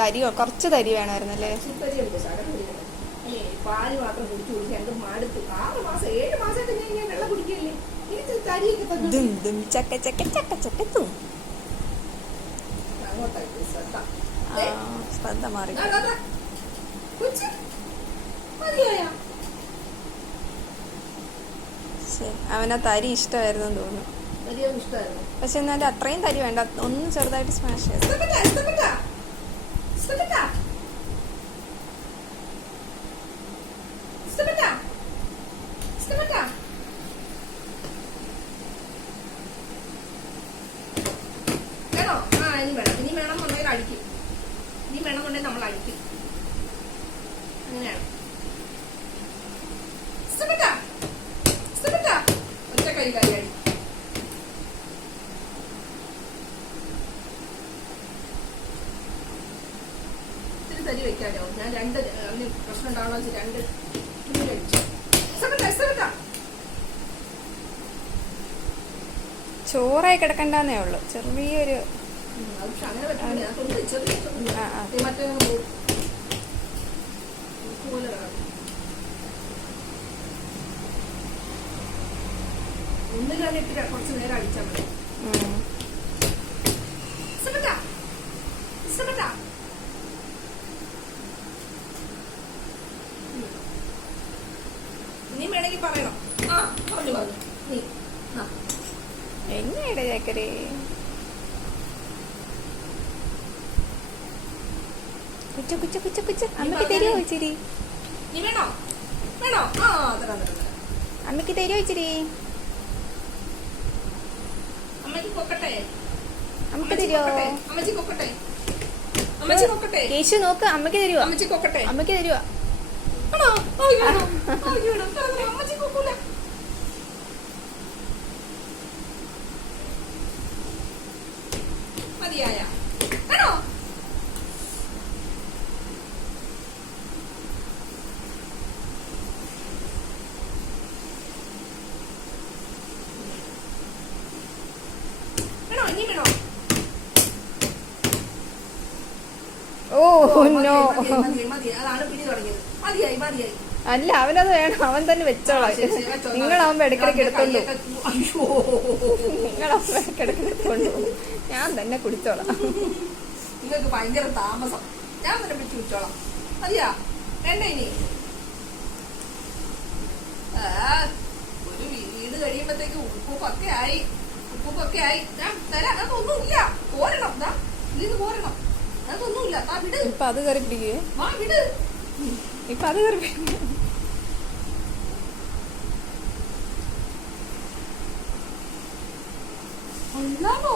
തരി കുറച്ച് തരി വേണമായിരുന്നല്ലേ? പാല് മാത്രം കുടിച്ചു കുടിച്ച് ഞങ്ങൾക്ക് മടുത്തു. 6 മാസം 7 മാസമായിട്ട് ഞാൻ വെള്ളം കുടിക്കല്ലേ. എനിക്ക് തരിയൊക്കെ അങ്ങോട്ടായിട്ട് ശ്രദ്ധ മാറി. അവനാ തരി ഇഷ്ടമായിരുന്നു തോന്നുന്നു. പക്ഷെ എന്നാലും അത്രയും തരി വേണ്ട, ഒന്ന് ചെറുതായിട്ട് സ്മാഷ് ചെയ്തു. ഇനി വേണമെന്നുണ്ടെങ്കിൽ അടിക്കും. ഇനി വേണമെന്നുണ്ടെങ്കിൽ നമ്മൾ അടിക്കും. അങ്ങനെയാണ്. ഒറ്റ കൈ അടി. ഇത്തിരി തരി വെക്കാലോ. ഞാൻ 2 അവന് പ്രശ്നം ഉണ്ടാവണോ വെച്ച് 2 കഴിച്ചു. ചോറായി കിടക്കണ്ടെന്നേ ഉള്ളു, ചെറിയൊരു അങ്ങനെ പറ്റില്ല. മറ്റേ ഒന്നും കണ്ടിട്ട് കുറച്ച് നേരം അടിച്ചാൽ മതി. ഇനി വേണമെങ്കിൽ പറയണം. പറഞ്ഞു നീ എങ്ങനെയാ ചക്കരേ? കുച്ച കുച്ച കുച്ച കുച്ച. അമ്മക്ക് തരുമോ ഇച്ചിരി? വേണോ വേണോ? അമ്മക്ക് തരുമോ ഇച്ചിരി? അമ്മക്ക് കൊക്കട്ടെ? അമ്മക്ക് തരുമോ? അമ്മച്ചി കൊക്കട്ടെ? അമ്മച്ചി കൊക്കട്ടെ? കേശു നോക്ക്, അമ്മക്ക് തരുമോ? അമ്മച്ചി കൊക്കട്ടെ? അമ്മക്ക് തരുമോ? അമ്മച്ചി കൊക്കൂല. മതിയായ ആണോ? വേണോ? ഇനി വേണോ? ഓ നോ, അതാണ് പിടി തുടങ്ങിയത്. മതിയായി മതിയായി. അല്ല, അവനത് വേണം, അവൻ തന്നെ വെച്ചോളാം. നിങ്ങളാവുമ്പോ ഇടയ്ക്കിടയ്ക്ക് എടുത്തോളൂ. നിങ്ങളാവുമ്പോ ഇടയ്ക്കിടയ്ക്ക് എടുത്തോളൂ, ഞാൻ തന്നെ കുടിച്ചോളാം. നിങ്ങൾക്ക് ഭയങ്കര താമസം. ഞാൻ തന്നെ പിടിച്ചു കുടിച്ചോളാം. മതിയാ? വേണ്ട ഇനി? ഒരു വീട് കഴിയുമ്പോഴത്തേക്ക് ഉപ്പൊക്കെ ആയി. ഞാൻ തരാം. അതൊന്നുമില്ല. പോരണം. ഇതിന് പോരണം. അതൊന്നുമില്ല. വിട്. ഇപ്പൊ അത് കയറി പിടിക്കേ. വിട്. ഇപ്പൊ അത് കയറി പിടിക്കേ. അല്ലാമോ?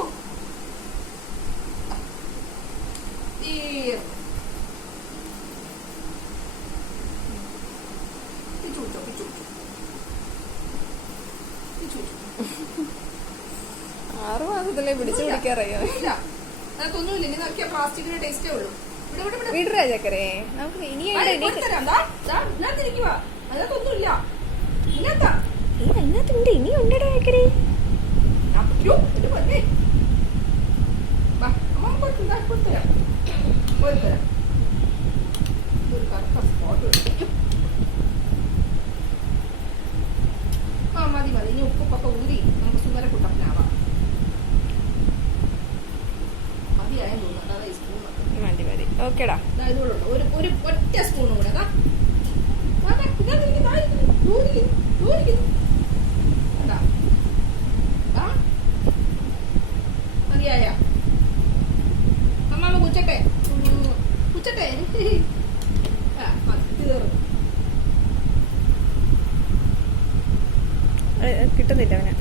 ആറ് മാസത്തിലേ പിടിച്ചു പിടിക്കാറയോ? അതൊന്നുമില്ല. ഇനി നോക്കിയാ പ്ലാസ്റ്റിക്കിന്റെ ടേസ്റ്റേ ഉള്ളൂ. വിടരാ ചക്കരേ, നമുക്ക് ഇനി അതിനകത്തൊന്നുമില്ല. അതിനകത്തുണ്ട്, ഇനി ഉണ്ടോ ചക്കരേ? മതി മതി. ഇനി ഉപ്പൊക്കെ ഊതി നമുക്ക് സുന്ദര കുട്ടപ്പനാവാം. മതിയായെന്ന് തോന്നുന്നു. അതാ ഈ സ്പൂൺ മതി മതി. ഓക്കേടാ, ഒരു ഒറ്റ സ്പൂണും കൂടെ. മതിയായ അമ്മാമ്മ കുച്ചട്ടെ? കിട്ടുന്നില്ല അവനെ.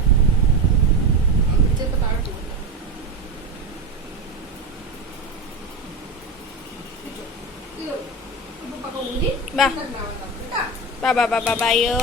Ba ba ba ba ba yo.